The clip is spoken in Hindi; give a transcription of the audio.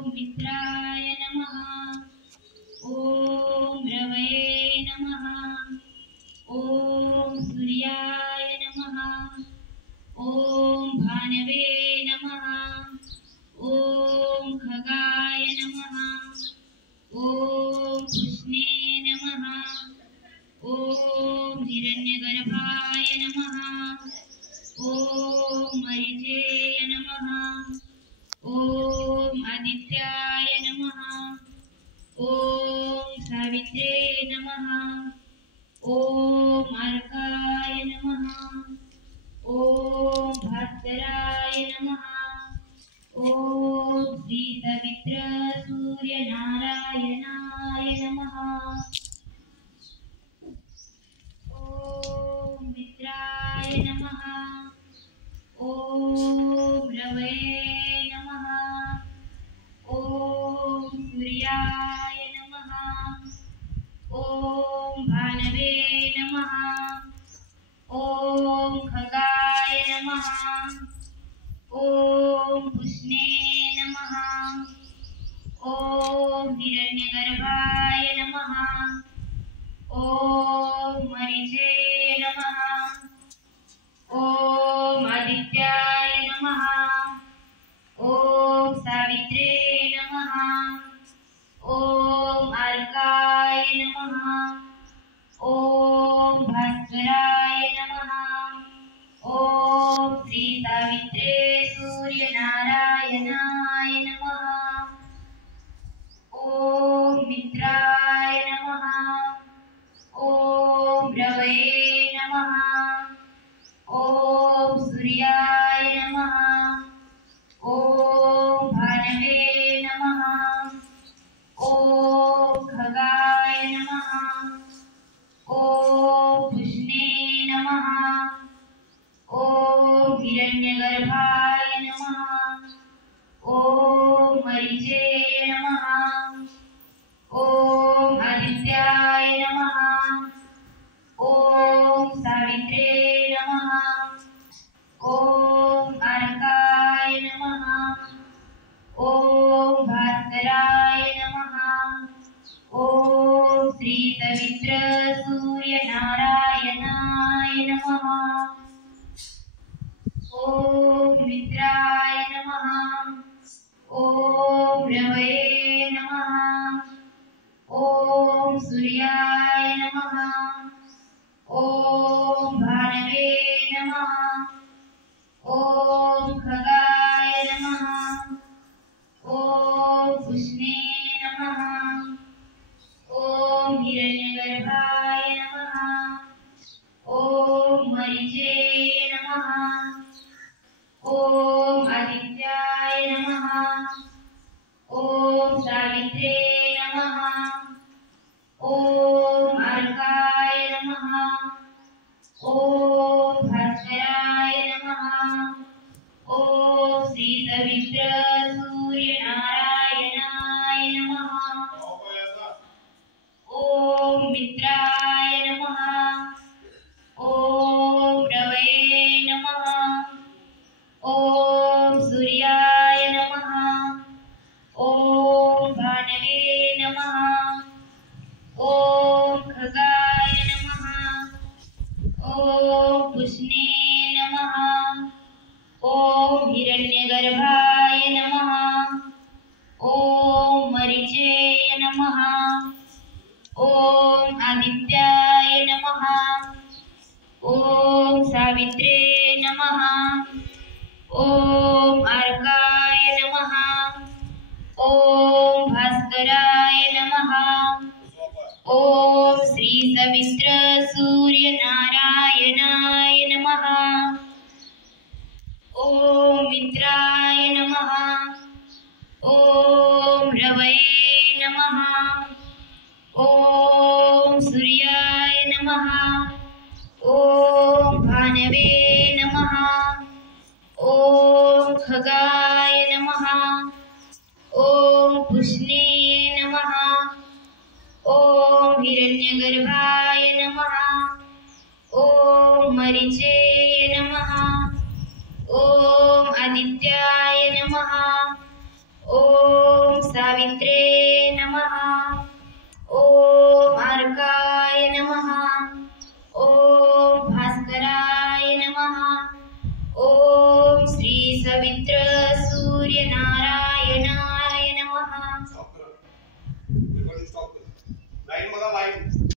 मित्राय नमः। ॐ रवये नमः। ॐ सूर्याय नमः। ॐ भानवे नमः। ॐ खगाय नमः। ॐ कृष्णे नमः। ॐ हिरण्यगर्भाय नमः। ॐ मरिजेय नमः। ॐ आदित्याय नमः। ॐ सावित्रे नमः। ॐ अर्काय नमः। ॐ भास्कराय नमः। ॐ श्री सवित्र सूर्य नारायणाय नमः। ॐ मित्राय नमः। ॐ रवये नमः। ॐ सूर्याय नमः। ॐ भानवे नमः। ॐ खगाय नमः। ॐ कृष्णे नमः। ॐ हिरण्यगर्भाय नमः। ॐ मरिजे नमः। ॐ आदित्याय नमः। ॐ सावित्रे नमः। ॐ अर्काय नमः। ॐ भास्कराय नमः। ॐ श्री सावित्रे सूर्य नारायणाय नमः। ॐ मित्राय नमः। ॐ रवये नमः। ॐ सूर्याय नमः। ॐ भानवे नमः। ॐ खगाय नमः। ॐ कृष्णे नमः। ॐ हिरण्यगर्भाय नमः। ॐ मरिजे नमः। ॐ आदित्याय नमः। ॐ सावित्रे नमः। ॐ अर्काय नमः। ॐ भास्कराय नमः। ॐ श्री सवित्र सूर्य नारायणाय नमः। ॐ मित्राय नमः। ॐ रवये नमः। ॐ सूर्याय नमः। ॐ भानवे नमः। ॐ खगाय नमः। ॐ कृष्णे नमः। ॐ हिरण्यगर्भाय नमः। ॐ मरिजे नमः। ॐ आदित्याय नमः। ॐ सावित्रे नमः। ॐ अर्काय नमः। ॐ भास्कराय नमः। ॐ श्री सवित्र सूर्य नारायणाय नमः। ॐ मित्राय नमः। ॐ रवये नमः। ॐ सूर्याय नमः। ॐ भानवे नमः। ॐ खगाय नमः। ॐ कृष्णे नमः। ॐ हिरण्यगर्भाय नमः। ॐ मरिजे नमः। ॐ आदित्याय नमः। ॐ सावित्रे नमः। ॐ अर्काय नमः। ॐ भास्कराय नमः। ॐ श्री सवित्र सूर्य नारायणाय नमः। ॐ मित्राय नमः। ॐ रवये नमः। ॐ सूर्याय नमः। ॐ भानवे नमः। ॐ खगाय नमः। ॐ कृष्णे नमः। ॐ हिरण्यगर्भाय नमः। ॐ मरिजे नमः। ॐ आदित्याय नमः। ॐ सावित्रे